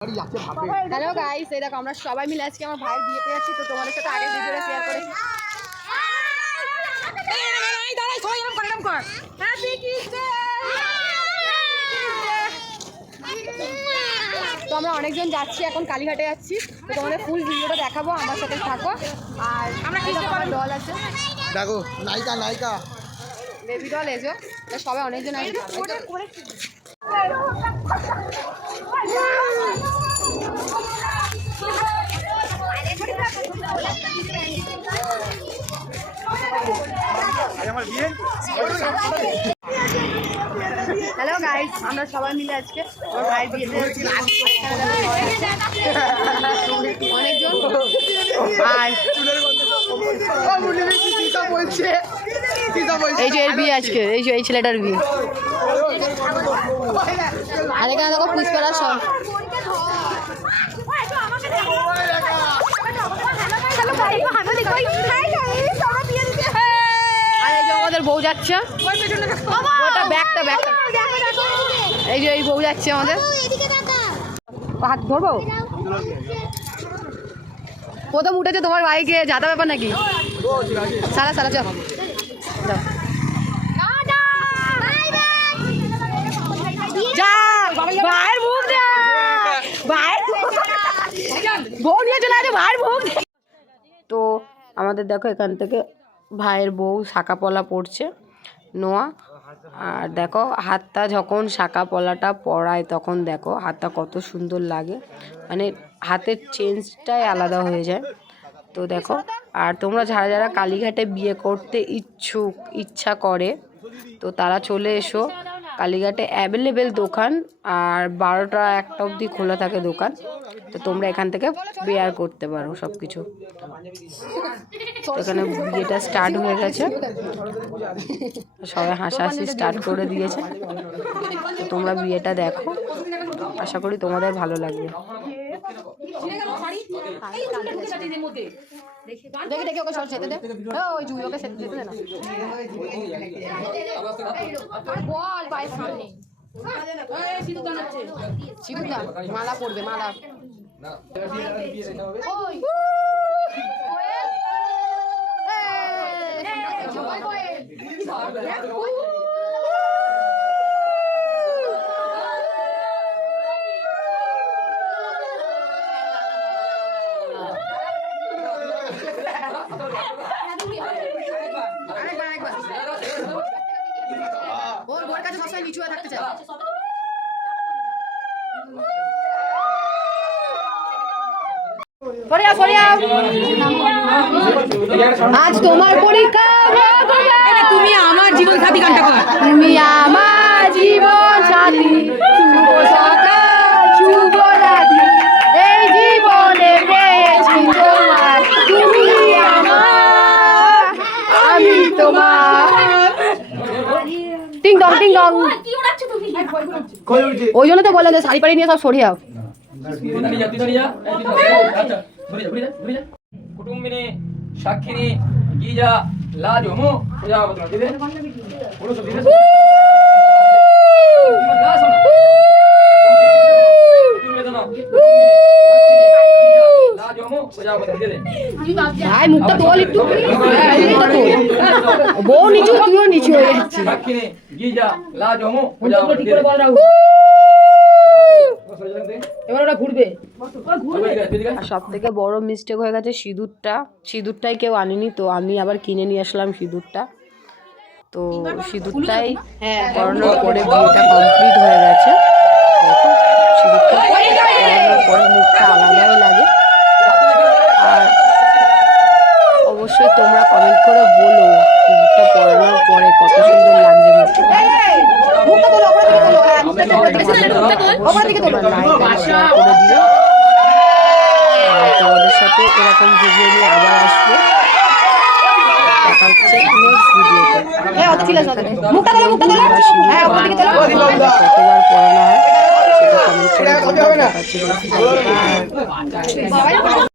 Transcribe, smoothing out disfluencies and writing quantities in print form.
Hello guys, এই দেখো আমরা সবাই মিলে আজকে আমার ভাইয়ের বিয়েতে যাচ্ছি। তো তোমাদের সাথে আগের ভিডিওটা শেয়ার করেছি। তো আমরা অনেকজন যাচ্ছি, এখন কালীঘাটে যাচ্ছি। তো তোমাদের ফুল ভিডিওটা দেখাবো, আমার সাথে থাকো। আর আমরা দল আছে, দেখো নায়িকা নায়িকা বেবি দল এসো, সবাই অনেকজন আসবে। হ্যালো গাইস, আমরা সবাই মিলে আজকে আমার ভাইয়ের বিয়েতে অনেকজন। আর এই যে এর বিয়ে আজকে, এই ছেলেটার বিয়ে। আর এখানে দেখো পুষ্পারা সব। আর এই যে আমাদের বউ যাচ্ছে, এই যে এই বউ যাচ্ছে আমাদের। হাত ধরবো, প্রথম উঠেছে তোমার বাইকে, যাতা ব্যাপার নাকি? সারা সারা চল যা, ভাইয়ের মুখ দে, ভাইয়ের বউ নিয়ে চলে আছে, ভাইয়ের মুখ। তো আমাদের দেখো এখান থেকে ভাইয়ের বউ শাঁখা পলা পড়ছে, নোয়া। আর দেখো হাতটা যখন শাঁখা পলাটা পরায় তখন দেখো হাতটা কত সুন্দর লাগে, মানে হাতের চেঞ্জটাই আলাদা হয়ে যায়। তো দেখো, আর তোমরা যারা যারা কালীঘাটে বিয়ে করতে ইচ্ছা করে তো তারা চলে এসো। কালীঘাটে অ্যাভেলেবেল দোকান, আর 12টা 1টা অবধি খোলা থাকে দোকান। তো তোমরা এখান থেকে বেয়ার করতে পারো সব কিছু। এখানে বিয়েটা স্টার্ট হয়ে গেছে, সবাই হাসাহাসি স্টার্ট করে দিয়েছে। তো তোমরা বিয়েটা দেখো, আশা করি তোমাদের ভালো লাগবে। দেখে দেখে ওকে সব যেতে দে, ওই জুই ওকে যেতে দে না। বল ভাইয়ের সামনে সিঁদুরদান মালা পড়বে, মালা। ওর বোর কাছে সবসময় নিচু হয়ে থাকতে চায়। আজ তোমার পরীক্ষা, তুমি আমার জীবন সাথী গানটা কর। তুমি আমার জীবন সাথী, শুভ সকাল শুভ রাত্রি, এই জীবনে পেয়েছি তোমার, তুমি আমার, আমি তোমার। টিং টং টিং টং। ওই জন্য তো বললাম যে শাড়ি পাড়ি নিয়ে সব সরিয়ে আও। কুটুম্বিনী সাক্ষিনী গিজা লাজমু প্রজাপতি দিবে পুরো সব দিবে। ভাই মুখটা তোল একটু, বউ নিচু তুইও নিচু হয়ে যাচ্ছিস। সাক্ষিনী গিজা লাজমু প্রজাপতি দিবে। এবার ওটা ঘুরবে। আর সব থেকে বড় মিস্টেক হয়ে গেছে সিঁদুরটাই কেউ আনেনি, তো আমি আবার কিনে নিয়ে আসলাম সিঁদুরটা। তো সিঁদুরটাই করানোর পরে বিয়েটা কমপ্লিট হয়ে গেছে। সিঁদুরটা করানোর পরে মুখটা আলাদাই লাগে। আর অবশ্যই তোমরা কমেন্ট করে বলো সিঁদুরটা পরানোর পরে কত সুন্দর লাগছে মুখটা। তোমাদের সাথে এরকম ভিডিও নিয়ে আবার আসবো, দেখা হচ্ছে নেক্সট ভিডিওতে। কতবার পড়ানো হয় সেটা কমেন্ট করে বলবে।